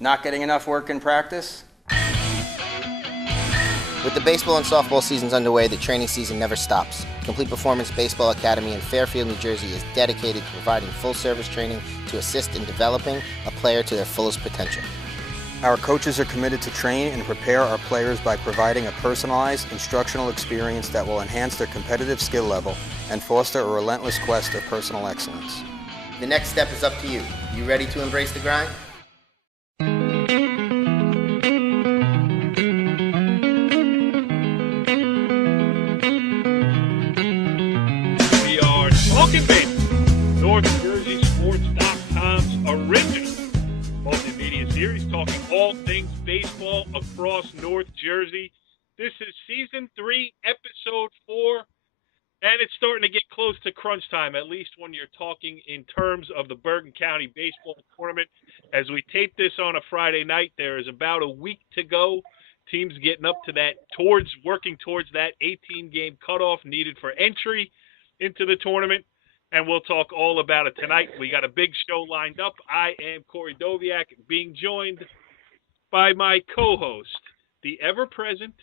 Not getting enough work in practice? With the baseball and softball seasons underway, the training season never stops. Complete Performance Baseball Academy in Fairfield, New Jersey is dedicated to providing full-service training to assist in developing a player to their fullest potential. Our coaches are committed to train and prepare our players by providing a personalized instructional experience that will enhance their competitive skill level and foster a relentless quest of personal excellence. The next step is up to you. You ready to embrace the grind? We are Talkin Baseball, NorthJerseySports.com's original multimedia series, talking all things baseball across North Jersey. This is Season 3, Episode 4, and it's starting to get close to crunch time, at least when you're talking in terms of the Bergen County Baseball Tournament. As we tape this on a Friday night, there is about a week to go. Teams getting up to that, working towards that 18-game cutoff needed for entry into the tournament, and we'll talk all about it tonight. We got a big show lined up. I am Corey Doviak, being joined by my co-host, the ever-present,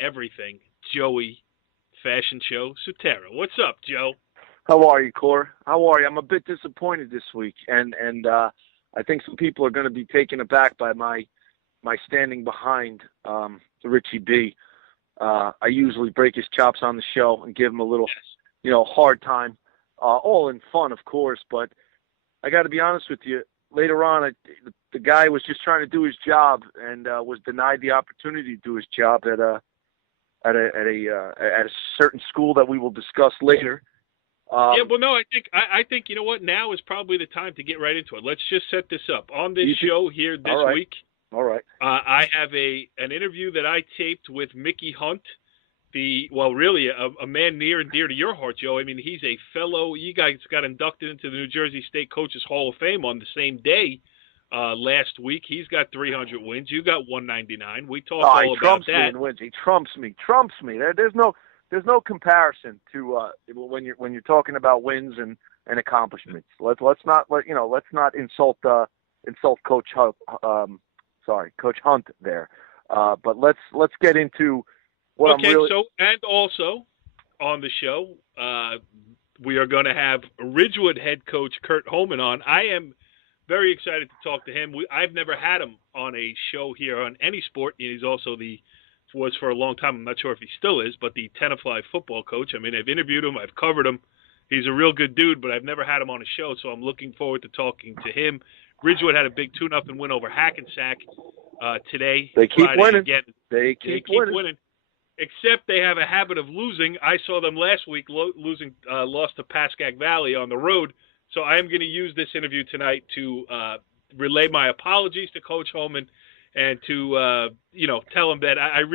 everything, Joey Fashion Show Sutera. What's up, Joe? How are you, Corey? How are you? I'm a bit disappointed this week, and I think some people are going to be taken aback by my standing behind Richie B. I usually break his chops on the show and give him a little, hard time, all in fun, of course. But I got to be honest with you. Later on, the guy was just trying to do his job and was denied the opportunity to do his job at a certain school that we will discuss later. I think you know what? Now is probably the time to get right into it. Let's just set this up on this show here this week. All right. I have an interview that I taped with Mickey Hunt, a man near and dear to your heart, Joe. I mean, he's a fellow. You guys got inducted into the New Jersey State Coaches Hall of Fame on the same day last week. He's got 300 wins. You got 199. We talked all about that. He trumps me. There's no comparison to when you're talking about wins and accomplishments. Let's not insult Coach Hunt. Coach Hunt there. But let's get into what I'm really. Also on the show, we are going to have Ridgewood head coach Kurt Hommen on. I am very excited to talk to him. I've never had him on a show here on any sport. He's also was for a long time, I'm not sure if he still is, but the Tenafly football coach. I mean, I've interviewed him, I've covered him. He's a real good dude, but I've never had him on a show, so I'm looking forward to talking to him. Ridgewood had a big 2-0 win over Hackensack today. They keep winning. Again. They keep winning. Except they have a habit of losing. I saw them last week lost to Pascack Valley on the road. So I am going to use this interview tonight to relay my apologies to Coach Hommen and to tell him that I'm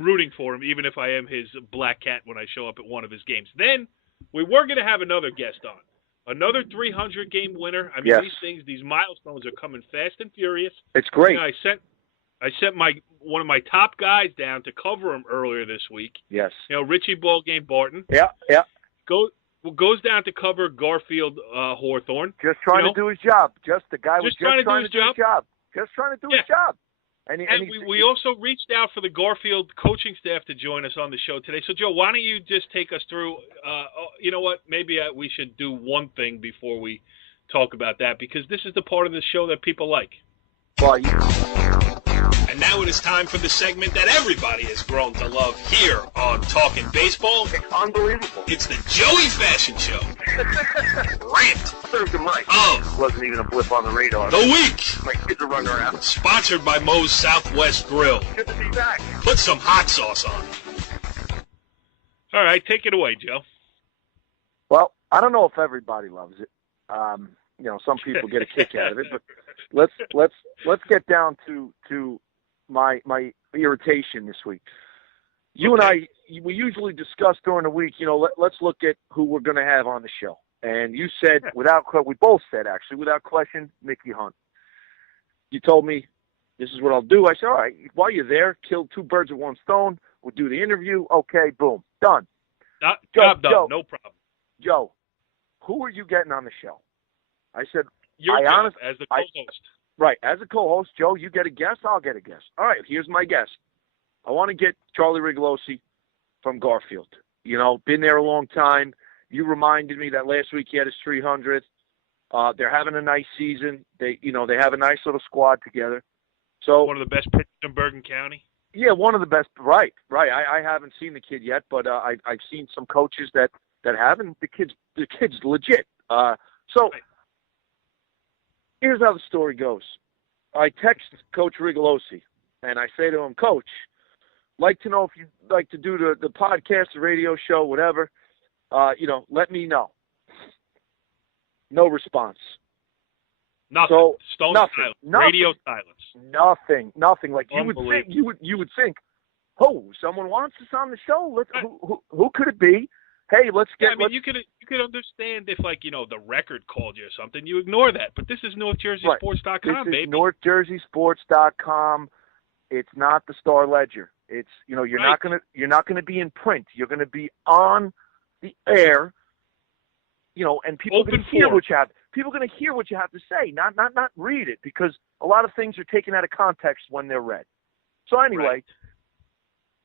rooting for him, even if I am his black cat when I show up at one of his games. Then we were going to have another guest on. Another 300-game winner. I mean, yes. These milestones are coming fast and furious. It's great. I sent one of my top guys down to cover him earlier this week. Yes. Richie Ballgame Barton. Yeah. Goes down to cover Garfield Hawthorne. Just trying to do his job. The guy was just trying to do his job. Just trying to do his job. And we also reached out for the Garfield coaching staff to join us on the show today. So, Joe, why don't you just take us through, you know what, maybe we should do one thing before we talk about that, because this is the part of the show that people like. And now it is time for the segment that everybody has grown to love here on Talkin Baseball. It's unbelievable. It's the Joey Fashion Show. Rant. Thursday night. Wasn't even a blip on the radar. The week. My kids are running around. Sponsored by Moe's Southwest Grill. Good to be back. Put some hot sauce on. All right, take it away, Joe. Well, I don't know if everybody loves it. Some people get a kick out of it, but let's get down to my irritation this week. You and I, we usually discuss during the week, let's look at who we're going to have on the show. And you said, we both said actually, without question, Mickey Hunt. You told me, this is what I'll do. I said, all right, while you're there, kill two birds with one stone. We'll do the interview. Okay, boom, done. Job done, no problem. Joe, who are you getting on the show? I said, Your job as the co-host. Right. As a co-host, Joe, you get a guest, I'll get a guest. All right, here's my guest. I want to get Charlie Rigolosi from Garfield. You know, been there a long time. You reminded me that last week he had his 300th. They're having a nice season. They have a nice little squad together. So one of the best pitchers in Bergen County. Yeah, one of the best. Right. I haven't seen the kid yet, but I've seen some coaches that have, and the kid's legit. So here's how the story goes. I text Coach Rigolosi, and I say to him, Coach, like to know if you'd like to do the podcast, the radio show, whatever. Let me know. No response. Nothing. So, Stone nothing. silence. Nothing. Radio silence. Nothing. Like you would think, oh, someone wants us on the show. Who could it be? Hey, let's get. Yeah, I mean, you could understand if, like, the Record called you or something. You ignore that, but this is NorthJerseySports.com, this is baby. NorthJerseySports.com. It's not the Star Ledger. It's you're not gonna be in print. You're gonna be on the air. And people are gonna hear what you have. People are gonna hear what you have to say, not read it, because a lot of things are taken out of context when they're read. So anyway,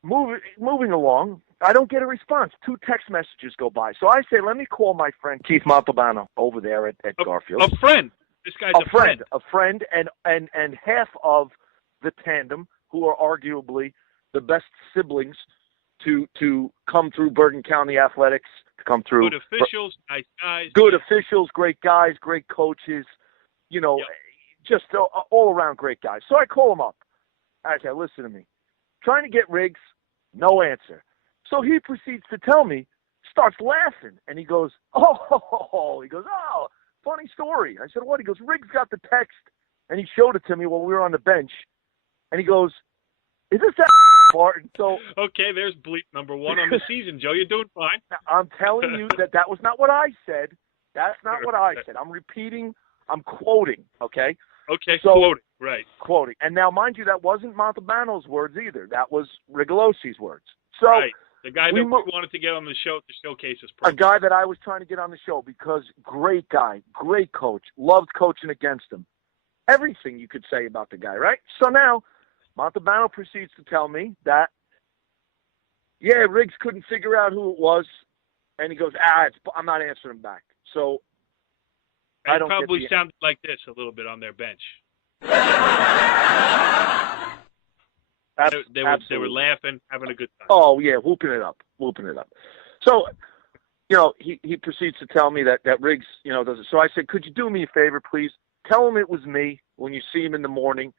moving along. I don't get a response. 2 text messages go by. So I say, let me call my friend Keith Montalbano over there at Garfield. A friend. This guy's a friend. A friend, and half of the tandem, who are arguably the best siblings to come through Bergen County athletics, to come through. Good officials, nice guys. Good officials, great guys, great coaches, just all around great guys. So I call him up. I say, listen to me. Trying to get Riggs, no answer. So he proceeds to tell me, starts laughing, and he goes, oh, funny story. I said, what? He goes, Riggs got the text, and he showed it to me while we were on the bench, and he goes, is this that Barton? So okay, there's bleep number 1 on the season, Joe. You're doing fine. I'm telling you that was not what I said. That's not what I said. I'm quoting, okay? Okay, so, quoting, right. Quoting. And now, mind you, that wasn't Montalbano's words either. That was Rigolosi's words. So right. The guy that we wanted to get on the show to showcase his program. A guy that I was trying to get on the show because great guy, great coach, loved coaching against him. Everything you could say about the guy, right? So now, Montalbano proceeds to tell me that, Riggs couldn't figure out who it was, and he goes, I'm not answering him back. So I don't probably sounded like this a little bit on their bench. They were laughing, having a good time. Oh yeah, whooping it up. So, he proceeds to tell me that Riggs, does it. So I said, could you do me a favor, please? Tell him it was me when you see him in the morning,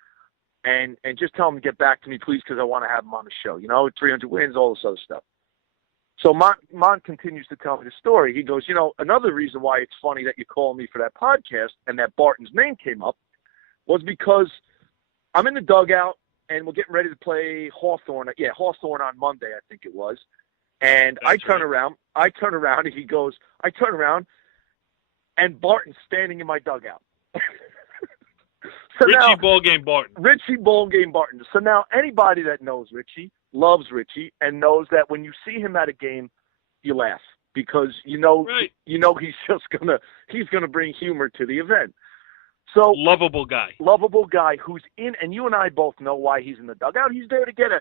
and just tell him to get back to me, please, because I want to have him on the show. 300 wins, all this other stuff. So Mont continues to tell me the story. He goes, another reason why it's funny that you called me for that podcast and that Barton's name came up was because I'm in the dugout and we're getting ready to play Hawthorne. Yeah, Hawthorne on Monday, I think it was. And I turn around, and he goes, I turn around, and Barton's standing in my dugout. So Richie Ballgame Barton. So now anybody that knows Richie, loves Richie, and knows that when you see him at a game, you laugh because he's gonna bring humor to the event. So lovable guy who's in, and you and I both know why he's in the dugout. He's there to get a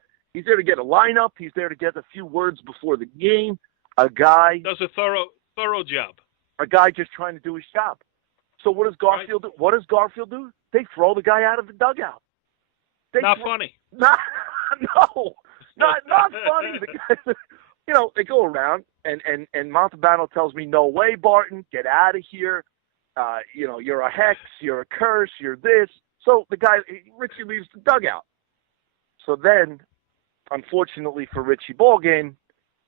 lineup. He's there to get a few words before the game. A guy does a thorough job. A guy just trying to do his job. So what does Garfield do? What does Garfield do? They throw the guy out of the dugout. Not funny. Not funny. The guys, they go around, and Montalbano tells me, no way, Barton, get out of here. You're a hex, you're a curse, you're this. So the guy, Richie leaves the dugout. So then, unfortunately for Richie Ballgame,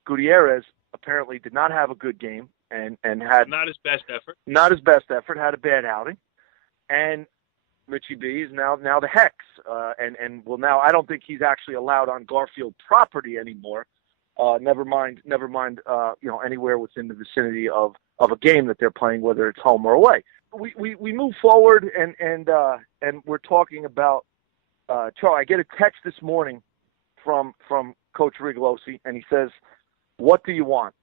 Gutierrez apparently did not have a good game and had not his best effort. Had a bad outing, and Richie B is now the hex, and now I don't think he's actually allowed on Garfield property anymore. Never mind, anywhere within the vicinity of a game that they're playing, whether it's home or away. We move forward, and we're talking about Charlie. I get a text this morning from Coach Rigolosi, and he says, "What do you want?"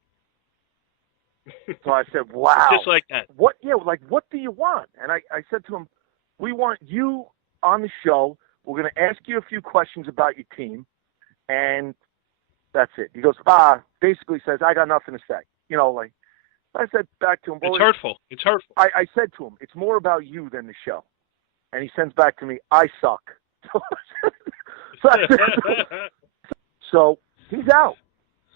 So I said, wow. Just like that. What do you want? And I said to him, we want you on the show. We're going to ask you a few questions about your team, and that's it. He goes, basically says, I got nothing to say. I said back to him, it's hurtful. It's hurtful. I said to him, it's more about you than the show. And he sends back to me, I suck. So he's out.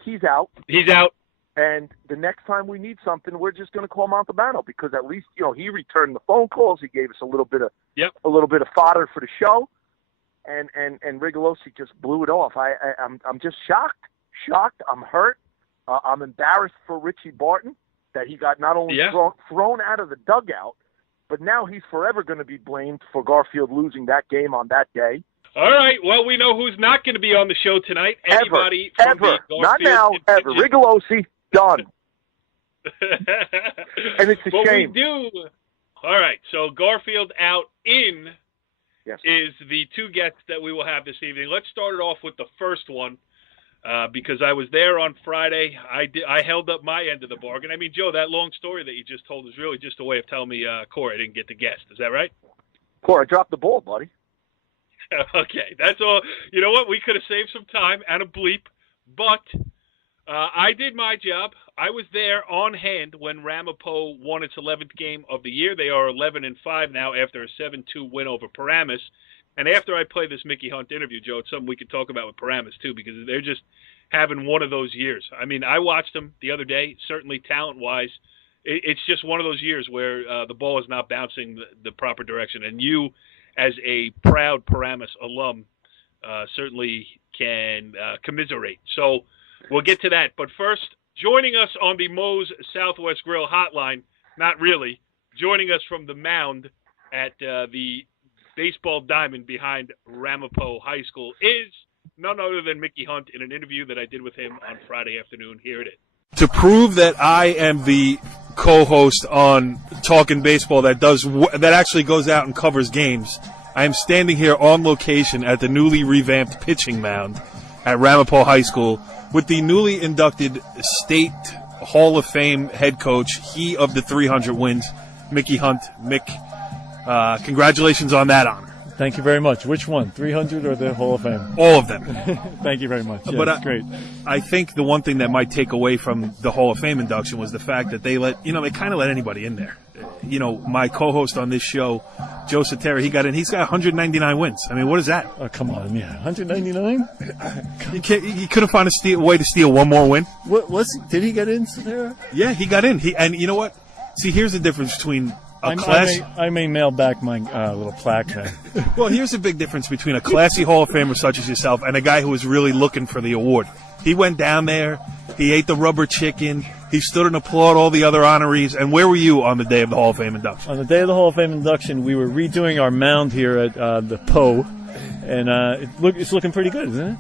He's out. He's out. And the next time we need something, we're just going to call Montalbano because at least he returned the phone calls. He gave us a little bit of fodder for the show, and Rigolosi just blew it off. I'm just shocked. I'm hurt. I'm embarrassed for Richie Barton that he got not only thrown out of the dugout, but now he's forever going to be blamed for Garfield losing that game on that day. All right. Well, we know who's not going to be on the show tonight. Anybody from the Garfield not now, ever. Rigolosi, done. And it's a shame. We do. All right. So Garfield out in is the two guests that we will have this evening. Let's start it off with the first one. Because I was there on Friday, I held up my end of the bargain. I mean, Joe, that long story that you just told is really just a way of telling me, Corey, I didn't get the guest. Is that right? Corey, I dropped the ball, buddy. Okay, that's all. You know what? We could have saved some time and a bleep, but I did my job. I was there on hand when Ramapo won its 11th game of the year. They are 11-5 now after a 7-2 win over Paramus. And after I play this Mickey Hunt interview, Joe, it's something we could talk about with Paramus, too, because they're just having one of those years. I mean, I watched them the other day, certainly talent-wise. It's just one of those years where the ball is not bouncing the proper direction. And you, as a proud Paramus alum, certainly can commiserate. So we'll get to that. But first, joining us on the Moe's Southwest Grill hotline, not really, joining us from the mound at the baseball diamond behind Ramapo High School is none other than Mickey Hunt in an interview that I did with him on Friday afternoon. Here it is. To prove that I am the co-host on Talkin Baseball that actually goes out and covers games, I am standing here on location at the newly revamped pitching mound at Ramapo High School with the newly inducted State Hall of Fame head coach, he of the 300 wins, Mickey Hunt. Mick, congratulations on that honor. Thank you very much. Which one, 300 or the Hall of Fame? All of them. Thank you very much. Yeah, but great. I think the one thing that might take away from the Hall of Fame induction was the fact that they kind of let anybody in there. My co-host on this show, Joe Satera, he got in. He's got 199 wins. I mean, what is that? Oh, come on, yeah, 199. You couldn't find a way to steal one more win. Did he get in, Satera? Yeah, he got in. And you know what? See, here's the difference between I may mail back my little plaque then. Well, here's the big difference between a classy Hall of Famer such as yourself and a guy who was really looking for the award. He went down there, he ate the rubber chicken, he stood and applauded all the other honorees. And where were you on the day of the Hall of Fame induction? On the day of the Hall of Fame induction, we were redoing our mound here at the Poe, and it's looking pretty good, isn't it?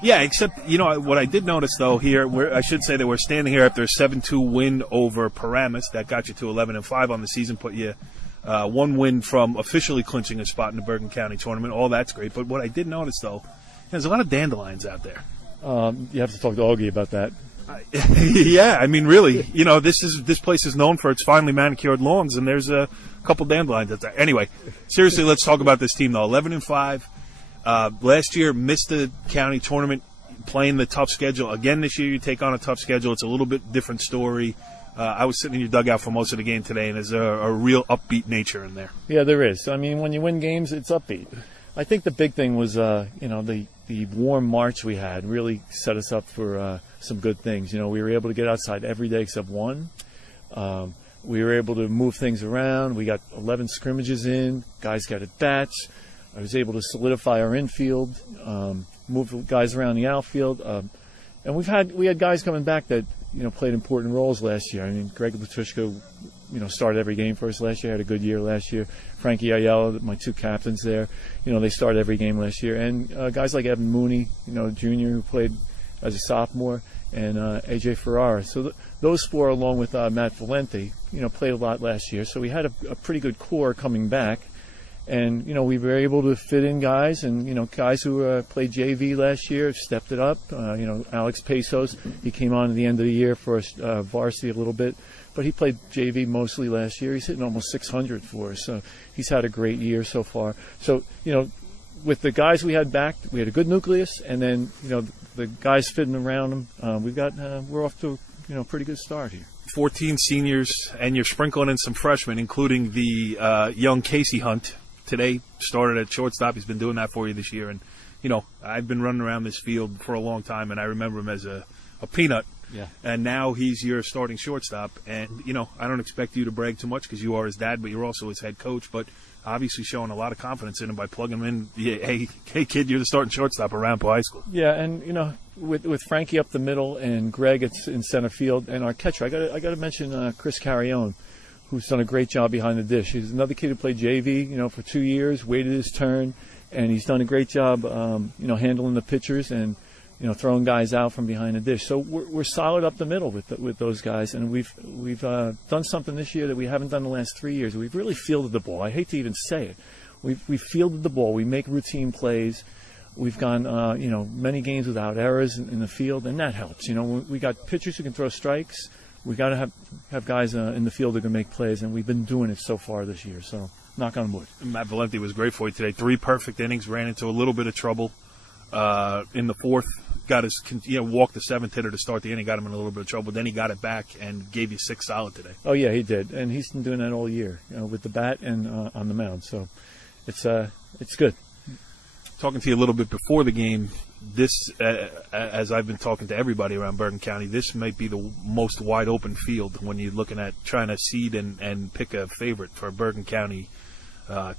Yeah, except, what I did notice, though, here, I should say that we're standing here after a 7-2 win over Paramus. That got you to 11-5 on the season, put you one win from officially clinching a spot in the Bergen County tournament. All that's great. But what I did notice, though, there's a lot of dandelions out there. You have to talk to Augie about that. Yeah, I mean, really, this place is known for its finely manicured lawns, and there's a couple dandelions out there. Anyway, seriously, let's talk about this team, though. 11-5. Last year, missed the county tournament, playing the tough schedule. Again, this year, you take on a tough schedule. It's a little bit different story. I was sitting in your dugout for most of the game today, and there's a real upbeat nature in there. Yeah, there is. I mean, when you win games, it's upbeat. I think the big thing was, the warm March we had really set us up for some good things. We were able to get outside every day except one. We were able to move things around. We got 11 scrimmages in. Guys got at bats. I was able to solidify our infield, move guys around the outfield, and we had guys coming back that played important roles last year. I mean, Greg Latushko, started every game for us last year. Had a good year last year. Frankie Ayala, my two captains there, they started every game last year. And guys like Evan Mooney, junior, who played as a sophomore, and AJ Ferrara. So those four, along with Matt Valenti, played a lot last year. So we had a pretty good core coming back. And, we were able to fit in guys, and, guys who played JV last year have stepped it up. Alex Pesos, he came on at the end of the year for us, varsity a little bit, but he played JV mostly last year. He's hitting almost 600 for us, so he's had a great year so far. So, with the guys we had back, we had a good nucleus, and then, the guys fitting around them, we're off to, a pretty good start here. 14 seniors, and you're sprinkling in some freshmen, including the young Casey Hunt. Today started at shortstop. He's been doing that for you this year. And, I've been running around this field for a long time, and I remember him as a peanut. Yeah. And now he's your starting shortstop. And, I don't expect you to brag too much because you are his dad, but you're also his head coach. But obviously showing a lot of confidence in him by plugging him in. Hey, kid, you're the starting shortstop at Ramapo High School. Yeah, and, with Frankie up the middle and Greg in center field and our catcher, I got to mention Chris Carrione, who's done a great job behind the dish. He's another kid who played JV, for 2 years, waited his turn, and he's done a great job, handling the pitchers and, throwing guys out from behind the dish. So we're solid up the middle with those guys, and we've done something this year that we haven't done the last 3 years. We've really fielded the ball. I hate to even say it. We've fielded the ball. We make routine plays. We've gone, many games without errors in the field, and that helps. We got pitchers who can throw strikes. We got to have guys in the field who can make plays, and we've been doing it so far this year. So, knock on wood. Matt Valenti was great for you today. 3 perfect innings, ran into a little bit of trouble in the 4th. Got his, walked the 7th hitter to start the inning, got him in a little bit of trouble. Then he got it back and gave you 6 solid today. Oh yeah, he did, and he's been doing that all year, with the bat and on the mound. So, it's good. Talking to you a little bit before the game, this, as I've been talking to everybody around Bergen County, this might be the most wide open field when you're looking at trying to seed and pick a favorite for a Bergen County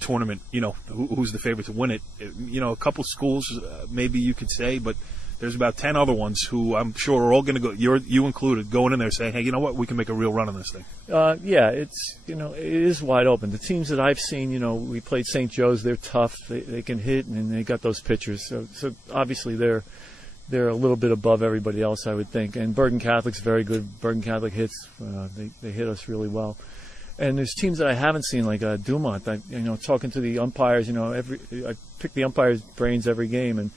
tournament. Who's the favorite to win it? A couple schools, maybe you could say, but there's about 10 other ones who I'm sure are all going to go, you included, going in there saying, hey, you know what, we can make a real run on this thing. Yeah, it is wide open. The teams that I've seen, we played St. Joe's. They're tough. They can hit, and they got those pitchers. So obviously they're a little bit above everybody else, I would think. And Bergen Catholic's very good. Bergen Catholic hits. They hit us really well. And there's teams that I haven't seen, like Dumont. Talking to the umpires, I pick the umpires' brains every game, and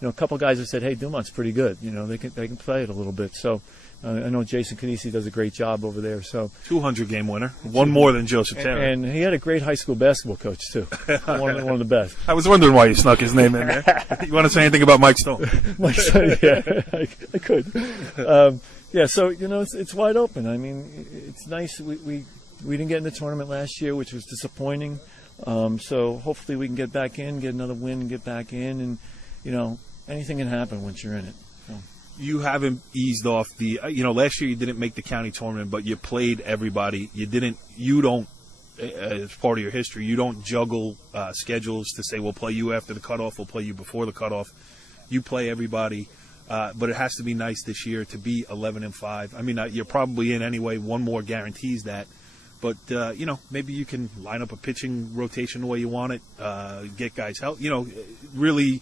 a couple guys have said, hey, Dumont's pretty good. They can play it a little bit. So I know Jason Canisi does a great job over there. So 200-game winner, one more than Joseph Terry. And he had a great high school basketball coach, too. one of the best. I was wondering why you snuck his name in there. You want to say anything about Mike Stone? Mike Stone, yeah, I could. So, it's wide open. I mean, it's nice. We didn't get in the tournament last year, which was disappointing. So hopefully we can get back in, get another win, and get back in. And, anything can happen once you're in it. So. You haven't eased off the, last year you didn't make the county tournament, but you played everybody. You don't, as part of your history, you don't juggle schedules to say, we'll play you after the cutoff, we'll play you before the cutoff. You play everybody, but it has to be nice this year to be 11-5. I mean, you're probably in anyway. One more guarantees that. But, maybe you can line up a pitching rotation the way you want it, get guys help, really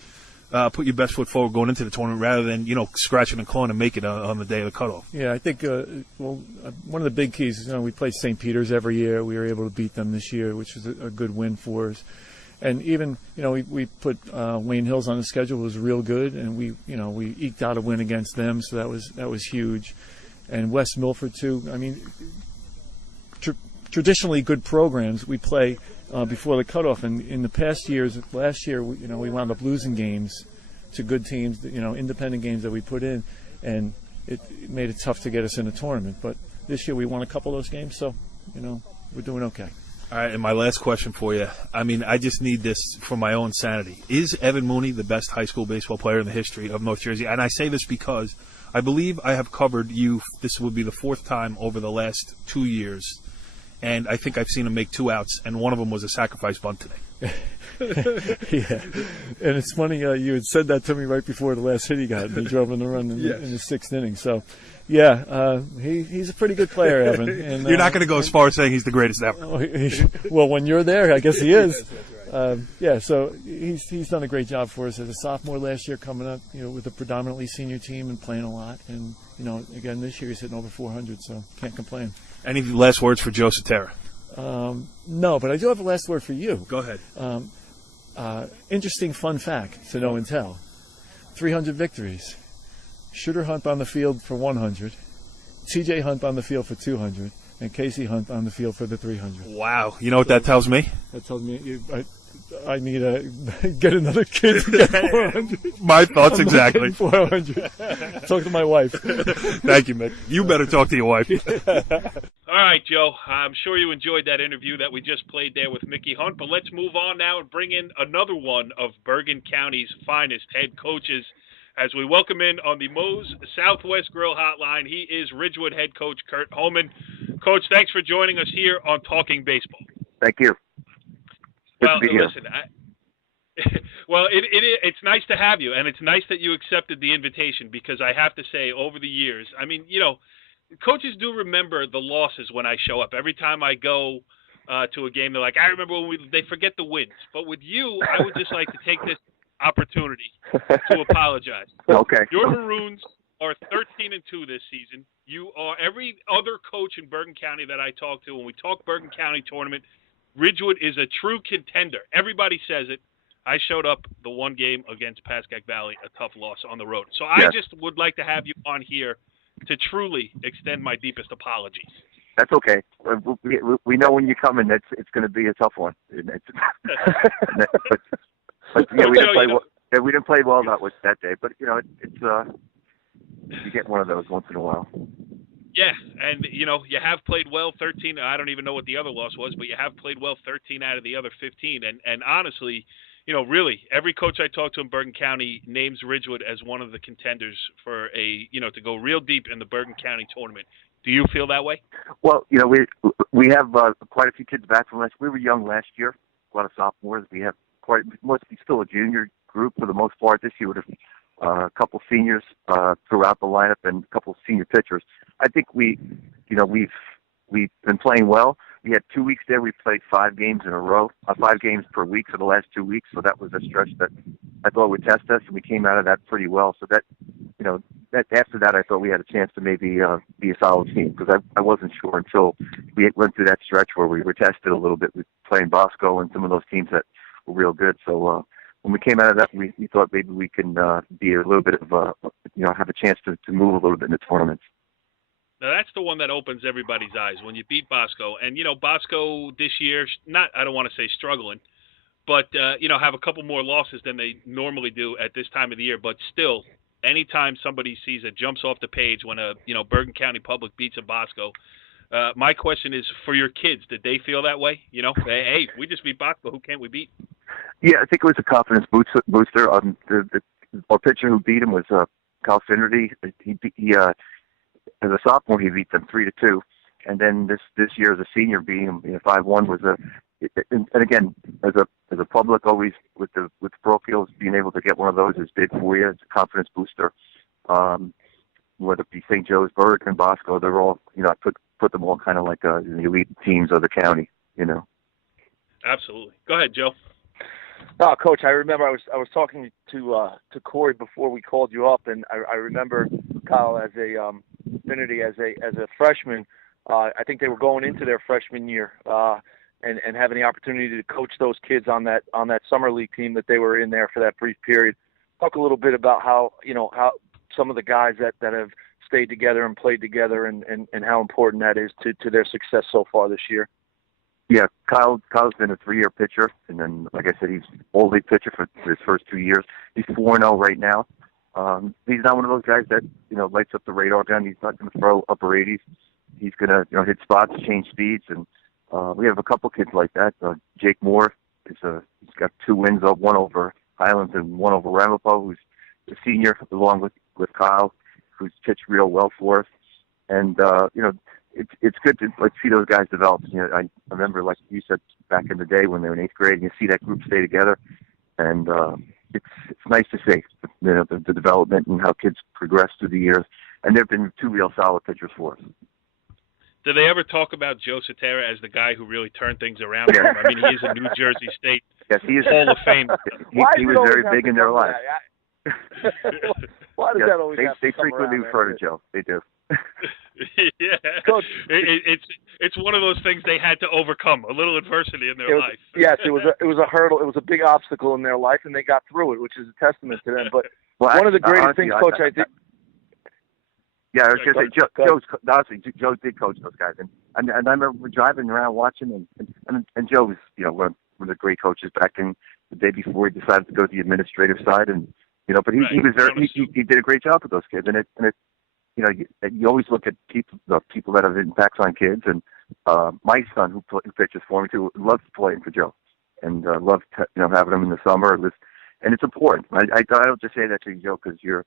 put your best foot forward going into the tournament rather than, scratching and clawing and make it on the day of the cutoff. Yeah, I think, one of the big keys is, we play St. Peter's every year. We were able to beat them this year, which was a good win for us. And even, we put Wayne Hills on the schedule. It was real good, and we eked out a win against them, so that was huge. And West Milford, too. I mean, traditionally good programs we play before the cutoff, and in the past years, last year we wound up losing games to good teams, independent games that we put in, and it made it tough to get us in the tournament. But this year we won a couple of those games, so we're doing okay. All right, and my last question for you. I mean, I just need this for my own sanity. Is Evan Mooney the best high school baseball player in the history of North Jersey? And I say this because I believe I have covered you. This would be the 4th time over the last 2 years. And I think I've seen him make 2 outs, and one of them was a sacrifice bunt today. Yeah, and it's funny you had said that to me right before the last hit he got, and he drove in the run in the 6th inning. So, yeah, he's a pretty good player, Evan. And, you're not going to go as far as saying he's the greatest ever. Well, when you're there, I guess he is. So he's done a great job for us as a sophomore last year, coming up, with a predominantly senior team and playing a lot. And again this year he's hitting over 400, so can't complain. Any last words for Joe Sotera? No, but I do have a last word for you. Go ahead. Interesting fun fact to know and tell. 300 victories. Shooter Hunt on the field for 100. TJ Hunt on the field for 200. And Casey Hunt on the field for the 300. Wow. You know what that tells me? That tells me I need to get another kid to get 400. My thoughts exactly. 400. Talk to my wife. Thank you, Mick. You better talk to your wife. All right, Joe. I'm sure you enjoyed that interview that we just played there with Mickey Hunt, but let's move on now and bring in another one of Bergen County's finest head coaches as we welcome in on the Moe's Southwest Grill Hotline. He is Ridgewood head coach Kurt Hommen. Coach, thanks for joining us here on Talking Baseball. Thank you. Well, listen, it's nice to have you, and it's nice that you accepted the invitation because I have to say, over the years, I mean, you know, coaches do remember the losses when I show up. Every time I go to a game, they're like, I remember when they forget the wins. But with you, I would just like to take this opportunity to apologize. Okay. Your Maroons are 13-2 this season. You are every other coach in Bergen County that I talk to. When we talk Bergen County tournament, Ridgewood is a true contender. Everybody says it. I showed up the one game against Pascack Valley, a tough loss on the road. So I just would like to have you on here to truly extend my deepest apologies. That's okay. We know when you come in, it's going to be a tough one. But yeah, we didn't play well that day. But you know, you get one of those once in a while. Yeah, and, you know, you have played well 13. I don't even know what the other loss was, but you have played well 13 out of the other 15. And honestly, you know, really, every coach I talk to in Bergen County names Ridgewood as one of the contenders for to go real deep in the Bergen County tournament. Do you feel that way? Well, you know, we have quite a few kids back from last. We were young last year, a lot of sophomores. We have mostly still a junior group for the most part. This year, a couple seniors throughout the lineup and a couple senior pitchers. I think we've been playing well. We had 2 weeks there. We played 5 games in a row, 5 games per week for the last 2 weeks. So that was a stretch that I thought would test us, and we came out of that pretty well. So that, you know, that after that, I thought we had a chance to maybe be a solid team because I wasn't sure until we went through that stretch where we were tested a little bit with playing Bosco and some of those teams that were real good. So when we came out of that, we thought maybe we can be a little bit of have a chance to move a little bit in the tournaments. Now, that's the one that opens everybody's eyes when you beat Bosco. And, you know, Bosco this year, I don't want to say struggling, but, have a couple more losses than they normally do at this time of the year. But still, anytime somebody sees it jumps off the page when Bergen County Public beats a Bosco, my question is, for your kids, did they feel that way? You know, hey, we just beat Bosco. Who can't we beat? Yeah, I think it was a confidence booster. Our pitcher who beat him was Kyle Finnerty. He as a sophomore, he beat them 3-2, and then this year as a senior, beating him 5-1 was and again as a public always with parochials being able to get one of those is big for you. It's a confidence booster. Whether it be St. Joe's, Bergen, and Bosco, they're all I put them all kind of like the elite teams of the county. Absolutely. Go ahead, Joe. No, Coach, I remember I was talking to Corey before we called you up, and I remember Kyle as a Finnerty as a freshman. I think they were going into their freshman year and having the opportunity to coach those kids on that summer league team that they were in there for that brief period. Talk a little bit about how some of the guys that have stayed together and played together and how important that is to their success so far this year. Yeah, Kyle's been a 3-year pitcher, and then, like I said, he's all league pitcher for his first 2 years. He's 4-0 right now. He's not one of those guys that lights up the radar gun. He's not going to throw upper 80s. He's going to hit spots, change speeds, and we have a couple kids like that. Jake Moore he's got 2 wins, one over Highlands and one over Ramapo, who's a senior, along with Kyle, who's pitched real well for us. And it's good to see those guys develop. I remember, like you said, back in the day when they were in 8th grade, and you see that group stay together, and it's nice to see the development and how kids progress through the years. And they've been 2 real solid pitchers for us. Do they ever talk about Joe Cetera as the guy who really turned things around? Yeah. I mean, he is a New Jersey State Hall of Fame. He was very big in their lives. Why does that always have to They frequently refer to Joe. They do. Yeah, Coach, it's one of those things they had to overcome, a little adversity in their life. Yes, it was a hurdle. It was a big obstacle in their life, and they got through it, which is a testament to them. But one of the greatest things, Coach, I think. Yeah, I was going to say, Joe did coach those guys, and I remember driving around watching, and Joe was, one of the great coaches back in the day before he decided to go to the administrative side, and but he was very, he did a great job with those kids, and it you always look at the people that have impacts on kids, and my son who pitches for me too loves playing for Joe, and loves having him in the summer, and it's important. I don't just say that to you, Joe, because you're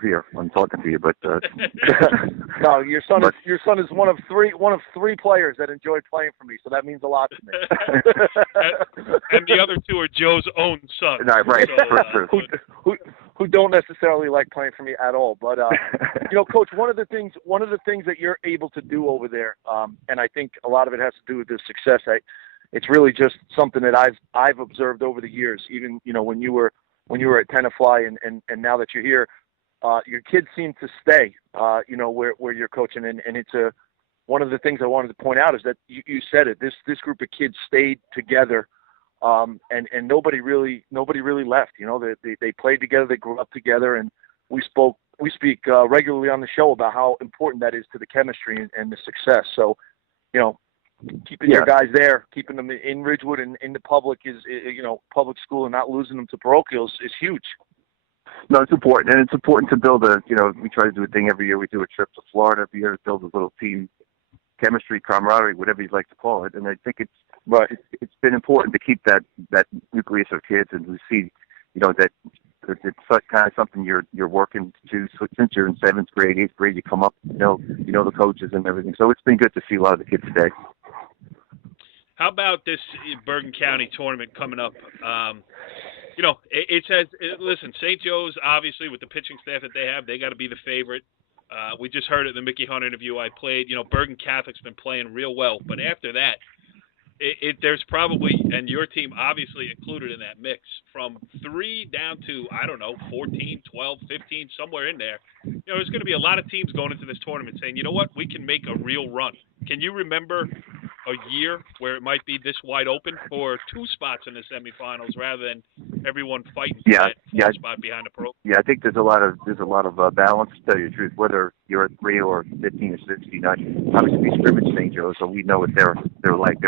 here. I'm talking to you, but no, your son is one of three players that enjoy playing for me, so that means a lot to me. and the other two are Joe's own sons, right? So, who don't necessarily like playing for me at all. But Coach, one of the things that you're able to do over there, and I think a lot of it has to do with the success. It's really just something that I've observed over the years. Even when you were at Tenafly and now that you're here. Your kids seem to stay, where you're coaching, and it's one of the things I wanted to point out is that you said it. This group of kids stayed together, and nobody really left. They played together, they grew up together, and we speak regularly on the show about how important that is to the chemistry and the success. So, keeping your guys there, keeping them in Ridgewood and in the public public school, and not losing them to parochials is huge. No, it's important, and it's important to build we try to do a thing every year. We do a trip to Florida every year to build a little team chemistry, camaraderie, whatever you'd like to call it. And I think it's been important to keep that nucleus of kids, and to see, that it's kind of something you're working to. So since you're in 7th grade, 8th grade, you come up, the coaches and everything. So it's been good to see a lot of the kids stay. How about this Bergen County tournament coming up? It says, listen, St. Joe's, obviously, with the pitching staff that they have, they got to be the favorite. We just heard it in the Mickey Hunt interview I played. Bergen Catholic's been playing real well. But after that, there's probably, and your team obviously included in that mix, from 3 down to, 14, 12, 15, somewhere in there. There's going to be a lot of teams going into this tournament saying, you know what, we can make a real run. Can you remember a year where it might be this wide open for 2 spots in the semifinals rather than everyone fighting for that 4th spot behind the pro? Yeah, I think there's a lot of balance, to tell you the truth, whether you're at 3 or 15 or 16. Obviously, we scrimmage St. Joe's, so we know what they're like.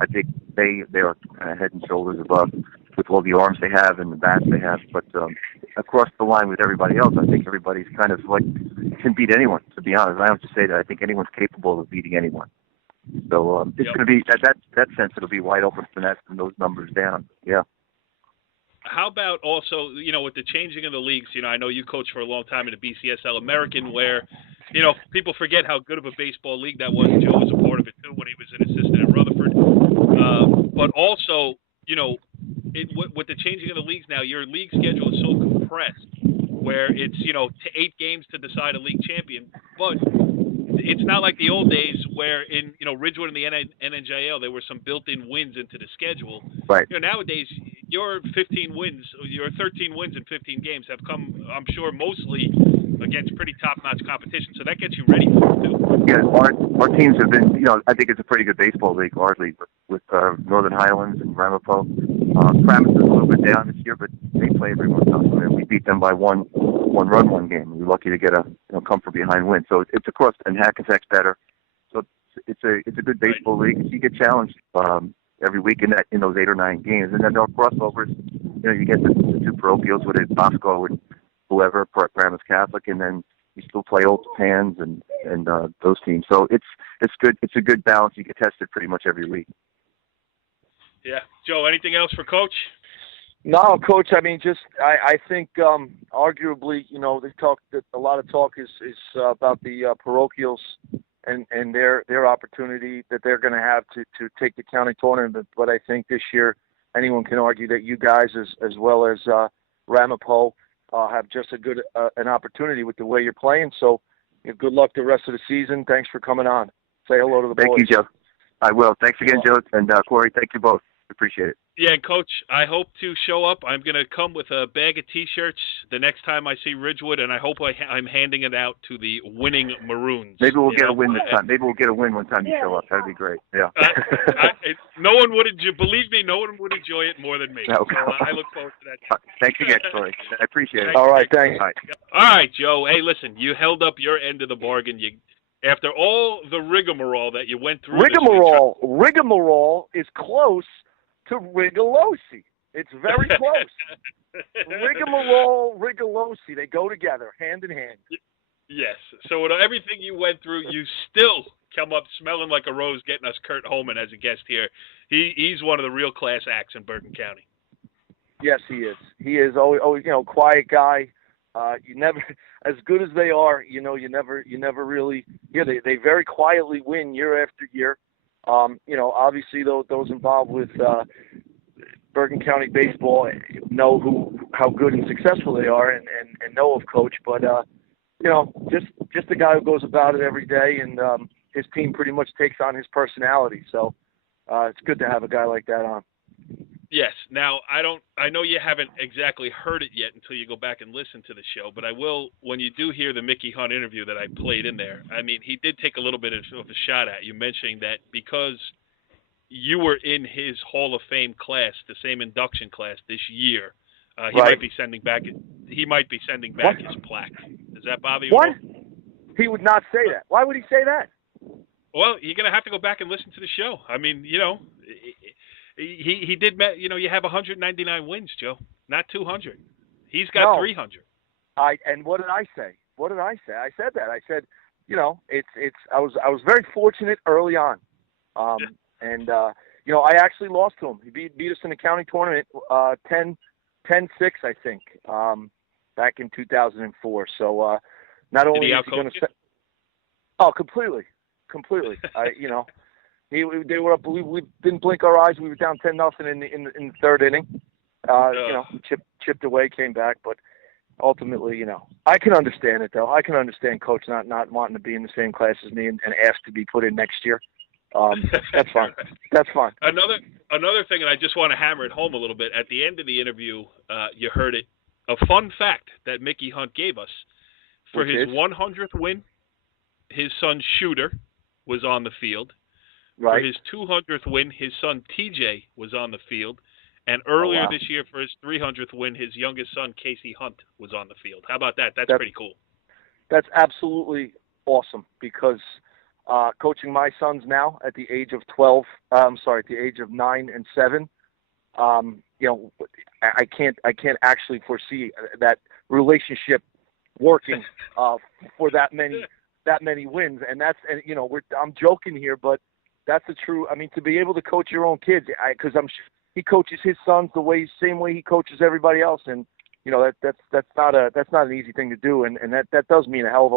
I think they're head and shoulders above with all the arms they have and the bats they have. But across the line with everybody else, I think everybody's kind of can beat anyone. To be honest, I don't just say that. I think anyone's capable of beating anyone. So it's going to be that sense. It'll be wide open from those numbers down. Yeah. How about also, with the changing of the leagues? I know you coached for a long time in the BCSL American, where people forget how good of a baseball league that was. Joe was a part of it too when he was an assistant at Rutherford. But also, with the changing of the leagues now, your league schedule is so compressed, where it's 8 games to decide a league champion, but it's not like the old days where in Ridgewood and the NJIAA there were some built-in wins into the schedule. Right. Nowadays your 13 wins in 15 games have come, I'm sure, mostly against pretty top-notch competition. So that gets you ready for it too. Yeah, our teams have been. I think it's a pretty good baseball league, largely with Northern Highlands and Ramapo. Kramis is a little bit down this year, but they play every once in a while. We beat them by one run one game. We're lucky to get a come from behind win. So it's across, and Hackensack's better. So it's a good baseball league. You get challenged every week in those 8 or 9 games, and then there are crossovers. You get the 2 parochials with it, Bosco and whoever, Paramus Catholic, and then you still play Old Pans and those teams. So it's good. It's a good balance. You get tested pretty much every week. Yeah, Joe. Anything else for Coach? No, Coach. I mean, I think arguably, a lot of talk is about the parochials and their opportunity that they're going to have to take the county tournament. But I think this year, anyone can argue that you guys, as well as Ramapo, have just an opportunity with the way you're playing. So, good luck the rest of the season. Thanks for coming on. Say hello to the boys. Thank you, Joe. I will. Thanks again, Joe, and Corey. Thank you both. Appreciate it. Yeah, and Coach, I hope to show up. I'm going to come with a bag of T-shirts the next time I see Ridgewood, and I hope I'm handing it out to the winning Maroons. Maybe we'll get a win this time. Maybe we'll get a win one time you show up. That'd be great. Yeah. No one would believe me. No one would enjoy it more than me. Okay. So I look forward to that. Thanks again, Troy. I appreciate it. All right, thanks. All right, Joe. Hey, listen, you held up your end of the bargain. After all the rigmarole that you went through. Rigmarole is close to Rigolosi. It's very close. Rigolosi, they go together, hand in hand. Yes. So with everything you went through, you still come up smelling like a rose, getting us Kurt Hommen as a guest here. He's one of the real class acts in Bergen County. Yes, he is. He is always quiet guy. You never, as good as they are, you never really. Yeah, they very quietly win year after year. Obviously those involved with Bergen County baseball know how good and successful they are, and know of Coach. But just a guy who goes about it every day, and his team pretty much takes on his personality. So it's good to have a guy like that on. Yes. Now, I know you haven't exactly heard it yet until you go back and listen to the show, but I will, when you do hear the Mickey Hunt interview that I played in there. I mean, he did take a little bit of a shot at you, mentioning that because you were in his Hall of Fame class, the same induction class this year, he might be sending back his plaque. Does that bother you? What? He would not say that. Why would he say that? Well, you're going to have to go back and listen to the show. I mean, He did, you have 199 wins, Joe, not 200. He's got 300. And what did I say? I said that. I said, I was very fortunate early on. I actually lost to him. He beat us in the county tournament, 10-6, I think, back in 2004. So, not only is he going to say, completely. They were up. We didn't blink our eyes. We were down 10-0 in the third inning. Chipped away, came back, but ultimately, I can understand it though. I can understand Coach not wanting to be in the same class as me and ask to be put in next year. That's fine. That's fine. Another thing, and I just want to hammer it home a little bit. At the end of the interview, you heard it. A fun fact that Mickey Hunt gave us for his 100th win, his son Shooter was on the field. Right. For his 200th win, his son TJ was on the field. And earlier this year, for his 300th win, his youngest son, Casey Hunt, was on the field. How about that? That's pretty cool. That's absolutely awesome because coaching my sons now at the age of at the age of 9 and 7, I can't actually foresee that relationship working for that many wins. And I'm joking here, but that's the true. I mean, to be able to coach your own kids, because he coaches his sons same way he coaches everybody else, and that's not an easy thing to do, and that does mean a hell of a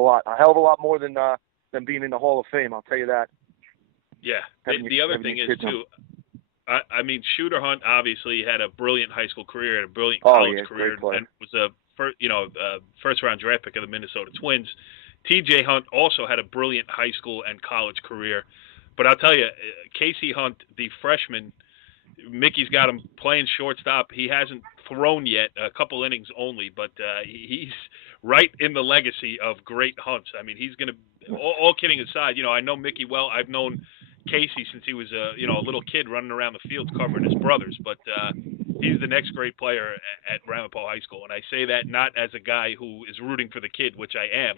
lot more than being in the Hall of Fame. I'll tell you that. Yeah. The other thing is too. I mean, Shooter Hunt obviously had a brilliant high school career, had a brilliant college career, and was a first-round draft pick of the Minnesota Twins. T.J. Hunt also had a brilliant high school and college career. But I'll tell you, Casey Hunt, the freshman, Mickey's got him playing shortstop. He hasn't thrown yet, a couple innings only, but he's right in the legacy of great Hunts. I mean, he's going to, all kidding aside, I know Mickey well. I've known Casey since he was a little kid running around the field covering his brothers, but he's the next great player at Ramapo High School. And I say that not as a guy who is rooting for the kid, which I am,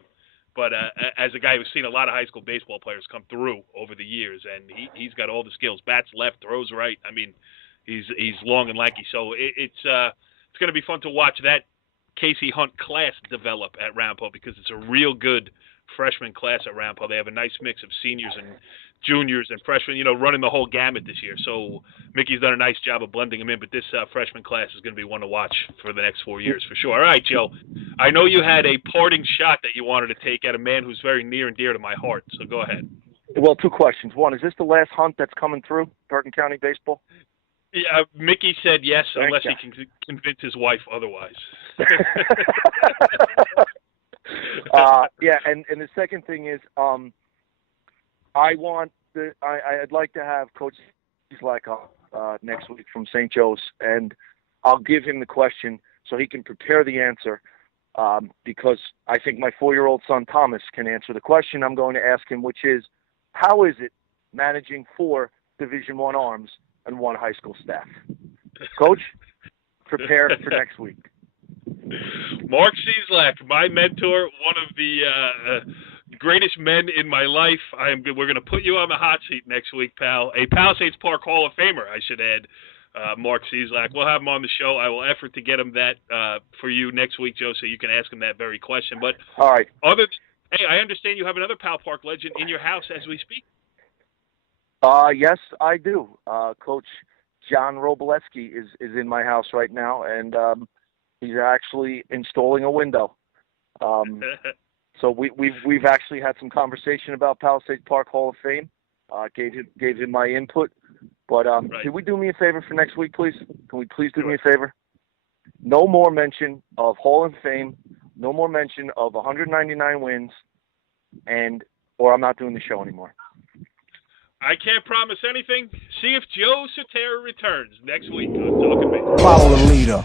but as a guy who's seen a lot of high school baseball players come through over the years, and he's got all the skills. Bats left, throws right. I mean, he's long and lanky. So it's going to be fun to watch that Casey Hunt class develop at Ramapo because it's a real good freshman class at Ramapo. They have a nice mix of seniors and juniors and freshmen, running the whole gamut this year. So Mickey's done a nice job of blending them in, but this freshman class is going to be one to watch for the next 4 years for sure. All right, Joe, I know you had a parting shot that you wanted to take at a man who's very near and dear to my heart, so go ahead. Well, two questions. One, is this the last Hunt that's coming through Bergen County baseball? Yeah, Mickey said yes, unless he can convince his wife otherwise. And the second thing is, I'd like to have Coach like next week from St. Joe's, and I'll give him the question so he can prepare the answer, because I think my 4-year-old son Thomas can answer the question I'm going to ask him, which is, how is it managing 4 Division I arms and 1 high school staff? Coach, prepare for next week. Mark Cieslak, my mentor, one of the greatest men in my life. We're going to put you on the hot seat next week, pal. A Palisades Park Hall of Famer, I should add. Mark Cieslak. We'll have him on the show. I will effort to get him that for you next week, Joe, so you can ask him that very question. But all right. Hey, I understand you have another Pal Park legend in your house as we speak. Yes, I do. Coach John Robleski is in my house right now, and he's actually installing a window. So we've actually had some conversation about Palisades Park Hall of Fame. Gave him my input. But right. Can we do me a favor for next week, please? Can we please do me a favor? No more mention of Hall of Fame. No more mention of 199 wins, or I'm not doing the show anymore. I can't promise anything. See if Joe Sotera returns next week on Talkin Baseball. Follow the leader.